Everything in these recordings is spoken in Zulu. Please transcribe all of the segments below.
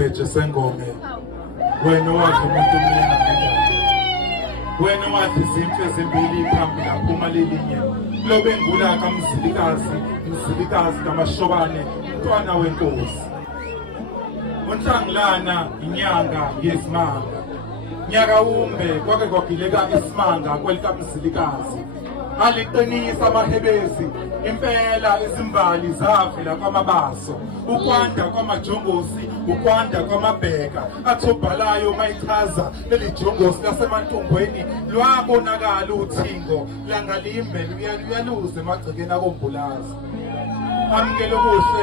bakabheje sengome wena wathi umuntu umnyama ngendaba wena wathi izimfe ezimbili phambi laphuma lelinye lobe ngula kamzilikazi kamashobane umntwana wenkosi uNhlangulana inyanga yesimanga nyaka umbe kwake kwagileka isimanga kwelikamzilikazi aliqinisa amahebezi impela izimbali zavela kwamabaso ukwanda kwamajongosi ukwanda kwamabheka athobhalayo mayichaza leli jongosi lasemantungweni lwabonakala uthingo langalimbe luyaluze emagcekeni akombulazi amkele kuhle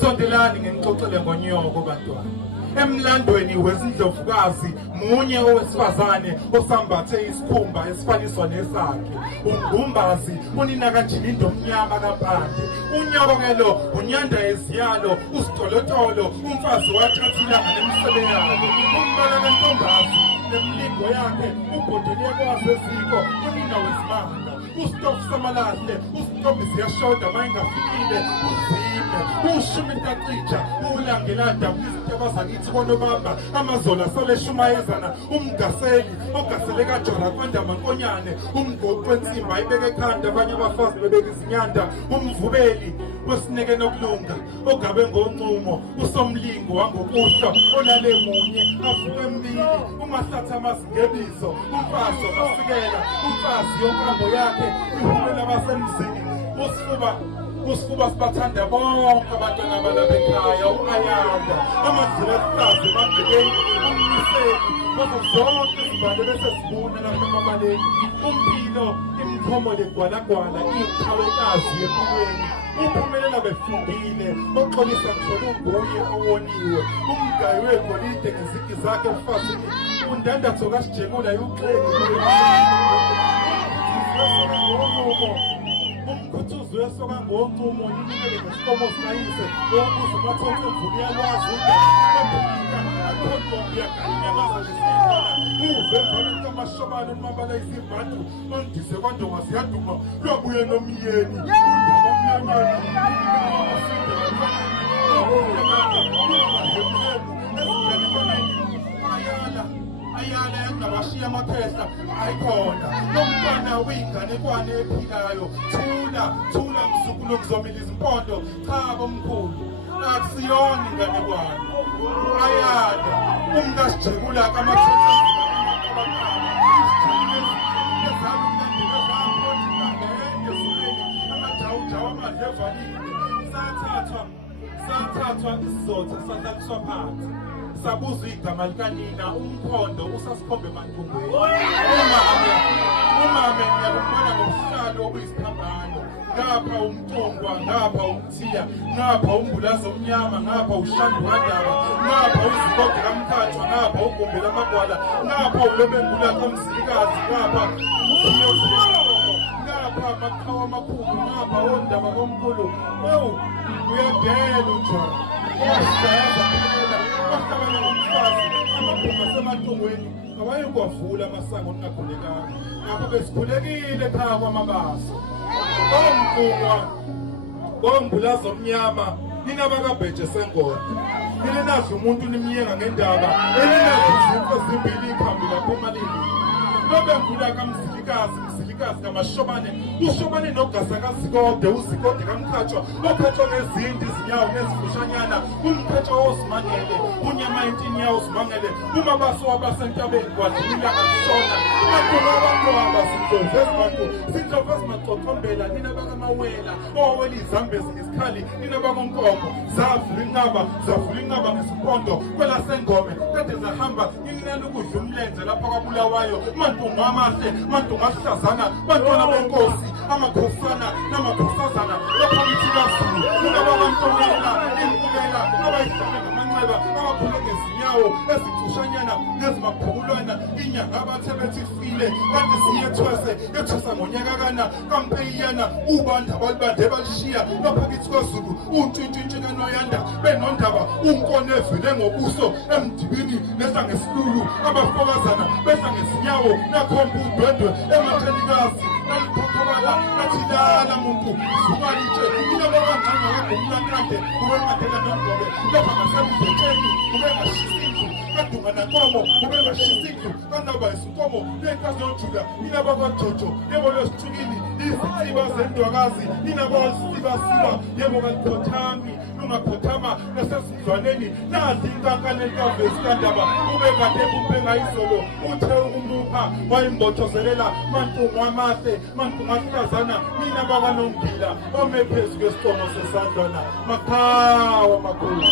sondelani ngenixoxele ngonyoko bantwana emlandweni wezindlovukazi munye owesifazane osambathe isikhumba esifaniswa nesakhe ungumbazi unina kanjilindo omnyama kapande unyokelo unyanda eziyalo usitolotolo umfazi wathathilanga nemisebe yalo umbala kantombazi nemlingo yakhe ubhodele kwazeziko unina wesimanga usitofu samalahle usitofu ziyashoda mayingafikile uzime ushumi ntacija ulangelanda abazakithi konobamba amazola saleshumayezana umgaseli ogasele kajora kwenda mankonyane umgoqo wensimba ayibeke ekhanda abanye abafazi bebeka izinyanda umvubeli wesineke nokulunga ogabe ngoncumo usomlingo wangokuhla olale munye avuke mbili umahlathi amazingebizo umfazi wabasikela umfazi yonkambo yakhe ihumela abasemzini usifuba sibathanda bonke abantwana balapha ekhaya u-ayanda amadlela esihlazi emagcekeni umniseni bazo zonke izibalo bese zibuna lapha emabaleni umpilo imikhomo legwalagwala iyiqhawekazi empilweni uphumelela befundile oxolisa ngithole unguye owoniwe umgayi wegolide ngezigi zakhe emfazini undandatho kasijekula yuxeni umkhuthuzo wesoka ngoncumo linikele ngesikomo sikayise okuze bathonke imvuli yakwazi uvemvana kamashobane nomabala izimbantu ondise kwandonga ziyaduma lwabuye nomyeni ayala yangabashiya amaphehla ayikhona nomntwana weyinganekwane ephilayo thula mzukulu ngizomila izimpondo cha bomkhulu akusiyona inganekwane ayala umngasijekula sathathwa isizotha sahlaliswa phansi sabuzwa igama likanina umkhondo usasikhombe emantungweni umame ngiyakubona ngobuhlalo obuyisiphambano ngapha umtungwa ngapha umthiya ngapha umbulazi omnyama ngapha ushandwandaba ngapha uzikode kamkhathwa ngapha ugumbi lamagwala ngapha ulobengula kamzilikazi ngapha ngapha amakhawa amakhulu ngapha ondaba komkhulu uyadela unjani uyasidayaza phela bahlabana ngomfazi amabhuma asemantungweni awayekwavula amasango ningakhulekanga ngapha besikhulekile ekhaya kwamabaso kombulazi omnyama ninabakabheje sengoma nilenazi umuntu nimyenga ngendaba elinazi izimfu ezimbili iphambi lapho emalini lobe ngula kamzilikazi kamashobane ushobane nogasakazikode uzikode kamkhatshwa ophethwa ngezindi izinyawo nezifushanyana umkhatshwa wozimangele unyama intinyawo uzimangele umabaso wabasentabeni kwadlula kasona abantu zindlovu ezimaxoxombela nina bakamawela owawela izambezi ngesikhali nina bakonkomo zavula inqaba ngesimpondo kwelasengome kade zahamba inina ukudla umlenze lapha kwabulawayo mantunga amahle mantunga ahlazana bantwana benkosi amakhosana namakhosazana laphamithikazulu unababantomela inkubela abayihlale ngamanxeba abaphule ngezinyawo ezithushanyana nezimaqhukulwana inyanga abathe bethi file kanti siyethwesa ngonyakakana kampeyana ubanda balibande balishiya laphakithi kwezulu untshintshintshikanoyanda benondaba unkone evele ngobuso emdibini nehla ngesilulu abafokazana behla ngezinyawo nakhomba udwendwe emathenikazi naliphothobala nathi lala muntu sukalitshe inabo kancane wakho umnakade ube ngadela nomgobe lapha ngasemudletsheni ube ngashisa indlu kadunga nankomo ube ngashisa indlu kanaba isinkomo lenkazi yojuda inabo kaJojo yebo lesithukili izinsiba zendwakazi inabo siba yebo kaliphothami lungaphothama nasezindlwaneni nazi inkankane kaVesikandaba ube kade kuphela izolo uthe ukumupha wayimbotshozelela mantungu amahle mantungu ahlazana mina bakaNombila ome phezu kwesicomo sesandlwana makhawa makhulu.